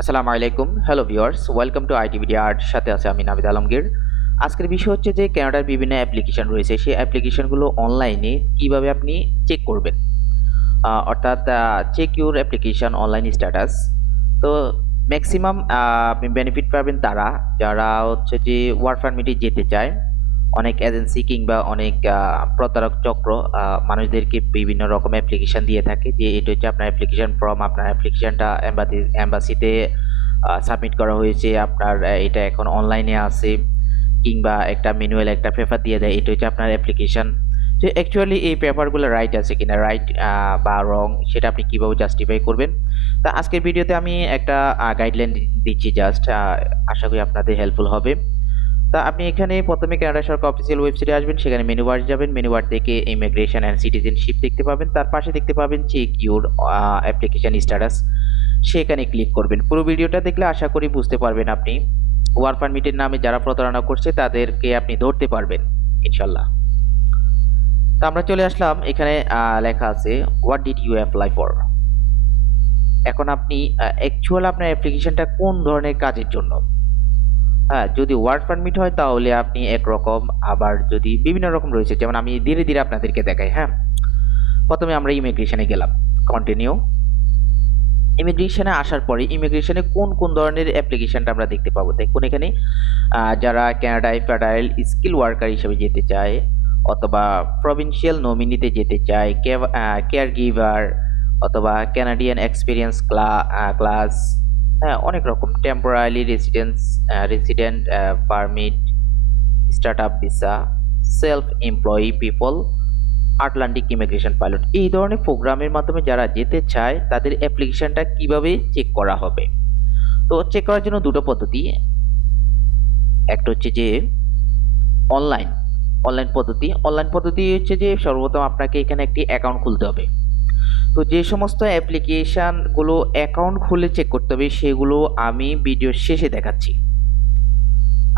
আসসালামু আলাইকুম। Hello viewers welcome to IT media art সাথে আছে আমি নাবিদ আলমগীর। আজকের বিষয় হচ্ছে যে ক্যানাডার বিভিন্ন অ্যাপ্লিকেশন রয়েছে, সেই অ্যাপ্লিকেশনগুলো অনলাইনে কীভাবে আপনি চেক করবেন? অর্থাৎ check your application online status তো ম্যাক্সিমাম আপনি বেনিফিট পাবেন তারা, যারা হচ্ছে যে ওয়ার্ক পারমিটে যেতে চায়। অনেক এজেন্সি কিংবা অনেক প্রতারক চক্র মানুষদেরকে বিভিন্ন রকম অ্যাপ্লিকেশন দিয়ে থাকে যে এটা হচ্ছে আপনার অ্যাপ্লিকেশন ফর্ম আপনার অ্যাপ্লিকেশনটা অ্যাম্বাসি অ্যাম্বাসিতে সাবমিট করা হয়েছে, আপনার এটা এখন অনলাইনে আছে কিংবা একটা ম্যানুয়াল একটা পেপার দিয়ে দেয়, এটা হচ্ছে আপনার অ্যাপ্লিকেশন যে অ্যাকচুয়ালি এই পেপারগুলো রাইট আছে কিনা রাইট বা রং সেটা আপনি কীভাবে জাস্টিফাই করবেন? তা আজকের ভিডিওতে আমি একটা গাইডলাইন দিচ্ছি জাস্ট আশা করি আপনাদের হেল্পফুল হবে। তা আপনি এখানে প্রথমে কানাডা সরকার অফিসিয়াল ওয়েবসাইটে আসবেন, সেখানে মেনু বার যাবেন। মেনু বার থেকে ইমিগ্রেশন অ্যান্ড সিটিজেনশিপ দেখতে পাবেন। তার পাশে দেখতে পাবেন চেক ইউর অ্যাপ্লিকেশন স্ট্যাটাস সেখানে ক্লিক করবেন। পুরো ভিডিওটা দেখলে আশা করি বুঝতে পারবেন আপনি। ওয়ার পারমিটের নামে যারা প্রতারণা করছে, তাদেরকে আপনি ধরতে পারবেন, ইনশাল্লাহ। তা আমরা চলে আসলাম। এখানে লেখা আছে what did you apply for এখন আপনি অ্যাকচুয়াল আপনার অ্যাপ্লিকেশনটা কোন ধরনের কাজের জন্য? হ্যাঁ যদি ওয়ার্ক পারমিট হয় তাহলে আপনি একরকম আবার যদি বিভিন্ন রকম রয়েছে, যেমন আমি ধীরে ধীরে আপনাদেরকে দেখাই হ্যাঁ? প্রথমে আমরা ইমিগ্রেশনে গেলাম। কন্টিনিউ ইমিগ্রেশনে আসার পরে ইমিগ্রেশনে কোন কোন ধরনের অ্যাপ্লিকেশনটা আমরা দেখতে পাবো? দেখুন এখানে যারা ক্যানাডায় ফেডারেল স্কিল ওয়ার্কার হিসেবে যেতে চায়, অথবা প্রভিন্সিয়াল নমিনিতে যেতে চায় কেয়ার গিভার অথবা ক্যানাডিয়ান এক্সপিরিয়েন্স ক্লাস হ্যাঁ অনেক রকম। Temporary residence resident permit start up visa self employee people Atlantic immigration pilot এই ধরনের প্রোগ্রামের মাধ্যমে যারা যেতে চায়, তাদের অ্যাপ্লিকেশনটা কীভাবে চেক করা হবে? তো চেক করার জন্য দুটো পদ্ধতি। একটা হচ্ছে যে অনলাইন অনলাইন পদ্ধতি। অনলাইন পদ্ধতি হচ্ছে যে, সর্বপ্রথম আপনাকে এখানে একটি অ্যাকাউন্ট খুলতে হবে। তো যে সমস্ত অ্যাপ্লিকেশানগুলো অ্যাকাউন্ট খুলে চেক করতে হবে, সেগুলো আমি ভিডিওর শেষে দেখাচ্ছি।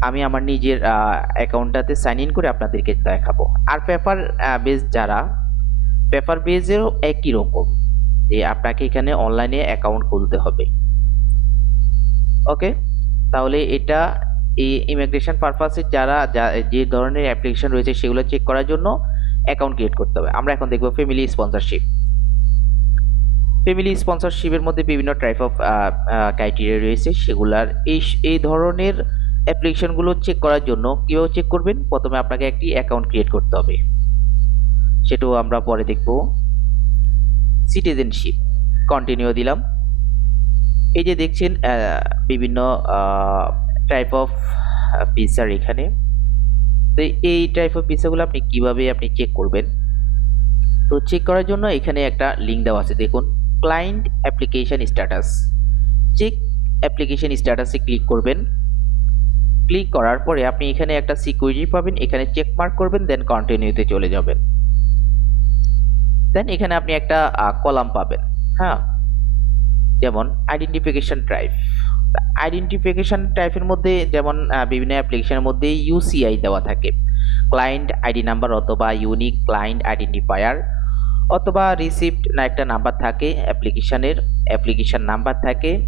আমি আমার নিজের অ্যাকাউন্টটাতে সাইন ইন করে আপনাদেরকে দেখাবো। আর পেপার বেস যারা পেপার বেজেরও একই রকম। যে আপনাকে এখানে অনলাইনে অ্যাকাউন্ট খুলতে হবে। ওকে তাহলে এটা এই ইমিগ্রেশন পারপাসে যারা, যে ধরনের অ্যাপ্লিকেশন রয়েছে, সেগুলো চেক করার জন্য অ্যাকাউন্ট ক্রিয়েট করতে হবে। আমরা এখন দেখব ফ্যামিলি স্পন্সরশিপ ফ্যামিলি স্পন্সরশিপের মধ্যে বিভিন্ন টাইপ অফ ক্রাইটেরিয়া রয়েছে। সেগুলার এই এই ধরনের অ্যাপ্লিকেশনগুলো চেক করার জন্য কীভাবে চেক করবেন? প্রথমে আপনাকে একটি অ্যাকাউন্ট ক্রিয়েট করতে হবে। সেটাও আমরা পরে দেখব। সিটিজেনশিপ কন্টিনিউ দিলাম। এই যে দেখছেন বিভিন্ন টাইপ অফ ভিসার এখানে। তো এই টাইপ অফ ভিসাগুলো আপনি কীভাবে আপনি চেক করবেন? তো চেক করার জন্য এখানে একটা লিঙ্ক দেওয়া আছে। দেখুন client application status. Check application স্ট্যাটাসে ক্লিক করবেন, ক্লিক করার পরে আপনি এখানে একটা সিকিউরিটি পাবেন, এখানে চেক মার্ক করবেন, দেন কন্টিনিউতে চলে যাবেন। দেন এখানে আপনি একটা কলাম পাবেন হ্যাঁ? যেমন আইডেন্টিফিকেশন টাইপ আইডেন্টিফিকেশন টাইপের মধ্যে যেমন বিভিন্ন অ্যাপ্লিকেশনের মধ্যে ইউসিআই দেওয়া থাকে। ক্লায়েন্ট আইডি নাম্বার অথবা ইউনিক ক্লায়েন্ট আইডেন্টিফায়ার অথবা রিসিপ্ট না একটা নাম্বার থাকে অ্যাপ্লিকেশনের অ্যাপ্লিকেশন নাম্বার থাকে।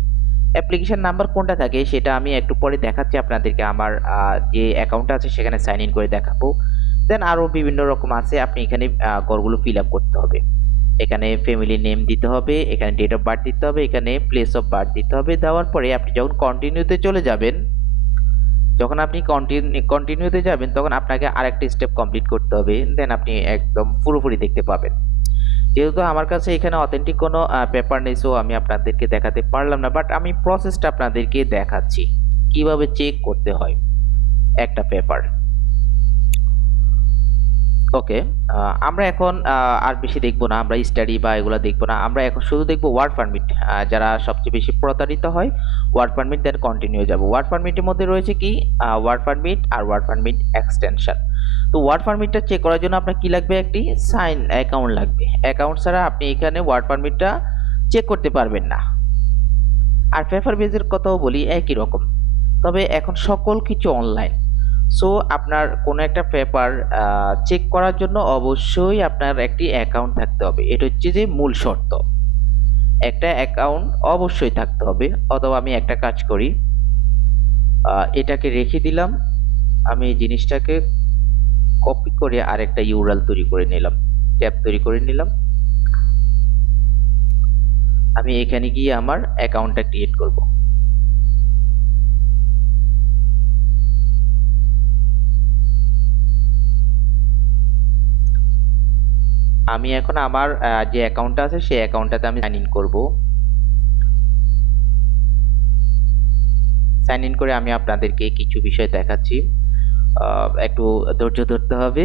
অ্যাপ্লিকেশন নাম্বার কোনটা থাকে সেটা আমি একটু পরে দেখাচ্ছি আপনাদেরকে আমার যে অ্যাকাউন্ট আছে সেখানে সাইন ইন করে দেখাবো। দেন আরও বিভিন্ন রকম আছে আপনি এখানে আহ, ঘরগুলো ফিল আপ করতে হবে। এখানে ফ্যামিলি নেম দিতে হবে এখানে ডেট অফ বার্থ দিতে হবে এখানে প্লেস অফ বার্থ দিতে হবে। দেওয়ার পরে আপনি যখন কন্টিনিউতে চলে যাবেন যখন আপনি কন্টিনিউ কন্টিনিউতে যাবেন তখন আপনাকে আরেকটা স্টেপ কমপ্লিট করতে হবে। দেন আপনি একদম পুরোপুরি দেখতে পাবেন। যেহেতু আমার কাছে এখানে অথেন্টিক কোনো পেপার নেই সো আমি আপনাদেরকে দেখাতে পারলাম না বাট আমি প্রসেসটা আপনাদেরকে দেখাচ্ছি। কীভাবে চেক করতে হয় একটা পেপার ওকে আমরা এখন আর বেশি দেখব না, আমরা স্টাডি বা এগুলো দেখব না, আমরা এখন শুধু দেখব ওয়ার্ক পারমিট যারা সবচেয়ে বেশি প্রতারিত হয় ওয়ার্ক পারমিট দেন কন্টিনিউ যাব। ওয়ার্ক পারমিটের মধ্যে রয়েছে কি? ওয়ার্ক পারমিট আর ওয়ার্ক পারমিট এক্সটেনশন তো ওয়ার্ক পারমিটটা চেক করার জন্য আপনার কি লাগবে? একটি সাইন অ্যাকাউন্ট লাগবে। অ্যাকাউন্ট ছাড়া আপনি এখানে ওয়ার্ক পারমিটটা চেক করতে পারবেন না। আর পেপার বেজের কথাও বলি একই রকম। তবে এখন সকল কিছু অনলাইন সো আপনার কোনো একটা পেপার চেক করার জন্য অবশ্যই আপনার একটি অ্যাকাউন্ট থাকতে হবে। এটা হচ্ছে যে মূল শর্ত। একটা অ্যাকাউন্ট অবশ্যই থাকতে হবে, অথবা আমি একটা কাজ করি। এটাকে রেখে দিলাম। আমি জিনিসটাকে কপি করে আরেকটা ইউরাল তৈরি করে নিলাম। ট্যাব তৈরি করে নিলাম। আমি এখানে গিয়ে আমার অ্যাকাউন্টটা ক্রিয়েট করব। আমি এখন আমার যে অ্যাকাউন্টটা আছে সেই অ্যাকাউন্টটাতে আমি সাইন ইন করব। সাইন ইন করে আমি আপনাদেরকে কিছু বিষয় দেখাচ্ছি। একটু ধৈর্য ধরতে হবে।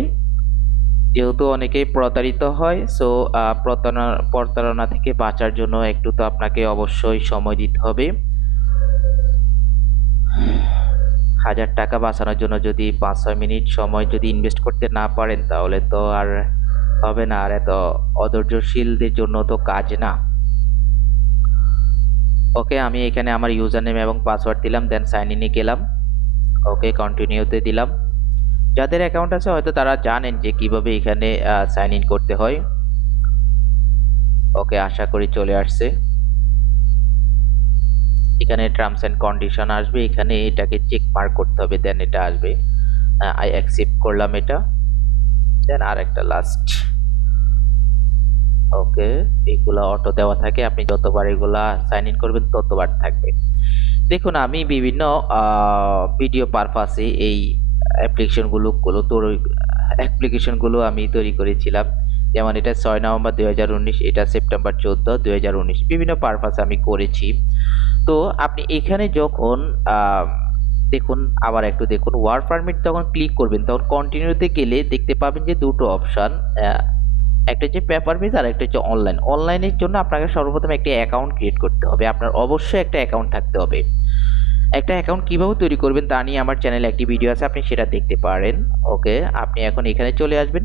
যেহেতু অনেকেই প্রতারিত হয় সো প্রতারণা প্রতারণা থেকে বাঁচার জন্য একটু তো আপনাকে অবশ্যই সময় দিতে হবে। হাজার টাকা বাঁচানোর জন্য যদি পাঁচ ছয় মিনিট সময় যদি ইনভেস্ট করতে না পারেন, তাহলে তো আর হবে না, আর এত অধৈর্যশীলদের জন্য তো কাজ না। ওকে, আমি এখানে আমার ইউজার নেম এবং পাসওয়ার্ড দিলাম দেন সাইন ইনে গেলাম। ওকে কন্টিনিউতে দিলাম। যাদের অ্যাকাউন্ট আছে, হয়তো তারা জানেন যে কীভাবে এখানে সাইন ইন করতে হয়। ওকে, আশা করি চলে আসছে। এখানে টার্মস অ্যান্ড কন্ডিশন আসবে, এখানে এটাকে চেক মার্ক করতে হবে দেন এটা আসবে। আই অ্যাকসেপ্ট করলাম এটা। দেন আর একটা লাস্ট ওকে এইগুলা অটো দেওয়া থাকে, আপনি যতবার এগুলা সাইন ইন করবেন, ততবার থাকবে। দেখুন, আমি বিভিন্ন ভিডিও পারপাসে এই অ্যাপ্লিকেশনগুলো গুলো তৈরি অ্যাপ্লিকেশনগুলো আমি তৈরি করেছিলাম। যেমন এটা ছয় নভেম্বর দুই হাজার উনিশ, এটা সেপ্টেম্বর চোদ্দ দুই বিভিন্ন পারপাসে আমি করেছি। তো আপনি এখানে যখন দেখুন, আবার একটু দেখুন ওয়ার্ক পারমিট তখন ক্লিক করবেন, তখন কন্টিনিউতে গেলে দেখতে পাবেন যে দুটো অপশান একটা হচ্ছে পেপার বেস আর একটা হচ্ছে অনলাইন অনলাইনের জন্য আপনাকে সর্বপ্রথম একটা অ্যাকাউন্ট ক্রিয়েট করতে হবে। আপনার অবশ্যই একটা অ্যাকাউন্ট থাকতে হবে। একটা অ্যাকাউন্ট কীভাবে তৈরি করবেন তা নিয়ে আমার চ্যানেলে একটি ভিডিও আছে, আপনি সেটা দেখতে পারেন। ওকে আপনি এখন এখানে চলে আসবেন।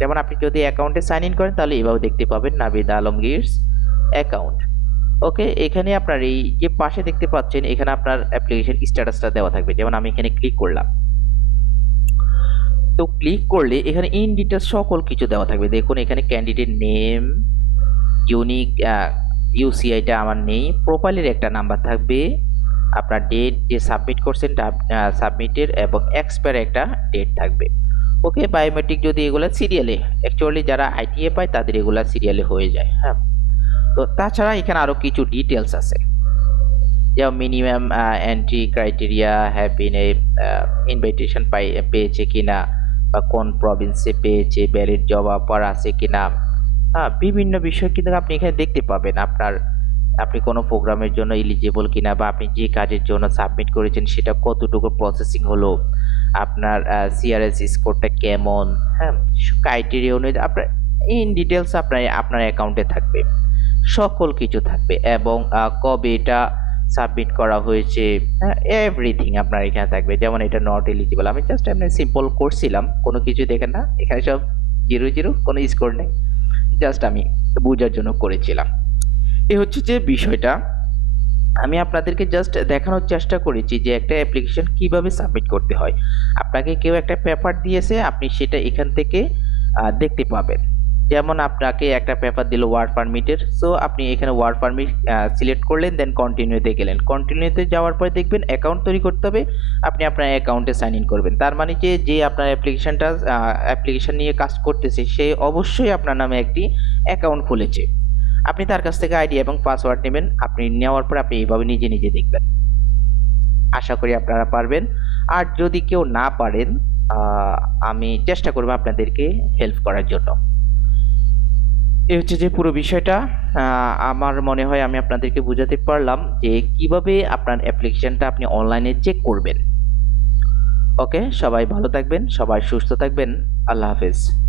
যেমন আপনি যদি অ্যাকাউন্টে সাইন ইন করেন, তাহলে এভাবে দেখতে পাবেন নাবিদ আলমগীরস অ্যাকাউন্ট ওকে এখানে আপনার এই যে পাশে দেখতে পাচ্ছেন, এখানে আপনার অ্যাপ্লিকেশন স্ট্যাটাসটা দেওয়া থাকবে। যেমন আমি এখানে ক্লিক করলাম। ক্লিক করলে এখানে ইন ডিটেলস সকল কিছু দেওয়া থাকবে। দেখুন, এখানে ক্যান্ডিডেট নেম ইউনিক ইউসিআইটা আমার নেই প্রোফাইলের একটা নাম্বার থাকবে। আপনার ডেট যে সাবমিট করছেন সাবমিটের এবং এক্সপায়ার একটা ডেট থাকবে। ওকে বায়োমেট্রিক যদি এগুলো সিরিয়ালে অ্যাকচুয়ালি যারা আইটিএ পায়, তাদের এগুলো সিরিয়ালে হয়ে যায় হ্যাঁ। তো তাছাড়া এখানে আরও কিছু ডিটেলস আছে। যেমন minimum entry criteria have been a invitation পাই, পেয়েছে কিনা বা কোন প্রভিন্সে পেয়েছে ভ্যালিড জব অফার আছে কি না হ্যাঁ বিভিন্ন বিষয় কিন্তু আপনি এখানে দেখতে পাবেন আপনার, আপনি কোনো প্রোগ্রামের জন্য এলিজিবল কিনা বা আপনি যে কাজের জন্য সাবমিট করেছেন সেটা কতটুকু প্রসেসিং হলো, আপনার সিআরএস স্কোরটা কেমন হ্যাঁ ক্রাইটেরিয়া অনুযায়ী আপনার ইন ডিটেলস আপনার আপনার অ্যাকাউন্টে থাকবে। সকল কিছু থাকবে এবং কবে এটা সাবমিট করা হয়েছে হ্যাঁ এভরিথিং আপনার এখানে থাকবে। যেমন এটা নট এলিজিবল আমি জাস্ট এমনি সিম্পল করছিলাম, কোনো কিছু দেখেন না, এখানে সব জিরো জিরো কোনো স্কোর নেই। জাস্ট আমি বোঝার জন্য করেছিলাম। এ হচ্ছে যে বিষয়টা। আমি আপনাদেরকে জাস্ট দেখানোর চেষ্টা করেছি যে একটা অ্যাপ্লিকেশন কীভাবে সাবমিট করতে হয়। আপনাকে কেউ একটা পেপার দিয়েছে, আপনি সেটা এখান থেকে দেখতে পাবেন। যেমন আপনাকে একটা পেপার দিল ওয়ার্ক পারমিটের সো আপনি এখানে ওয়ার্ক পারমিট সিলেক্ট করলেন দেন কন্টিনিউতে গেলেন। কন্টিনিউতে যাওয়ার পরে দেখবেন অ্যাকাউন্ট তৈরি করতে হবে, আপনি আপনার অ্যাকাউন্টে সাইন ইন করবেন। তার মানে যে যে আপনার অ্যাপ্লিকেশনটা অ্যাপ্লিকেশন নিয়ে কাজ করতেছে, সে অবশ্যই আপনার নামে একটি অ্যাকাউন্ট খুলেছে। আপনি তার কাছ থেকে আইডি এবং পাসওয়ার্ড নেবেন, আপনি নেওয়ার পর আপনি এইভাবে নিজে নিজে দেখবেন। আশা করি আপনারা পারবেন। আর যদি কেউ না পারেন আমি চেষ্টা করব আপনাদেরকে হেল্প করার জন্য। এই হচ্ছে যে পুরো বিষয়টা আমার মনে হয় আমি আপনাদেরকে বোঝাতে পারলাম যে কীভাবে আপনার অ্যাপ্লিকেশনটা আপনি অনলাইনে চেক করবেন। ওকে সবাই ভালো থাকবেন, সবাই সুস্থ থাকবেন। আল্লাহ হাফেজ।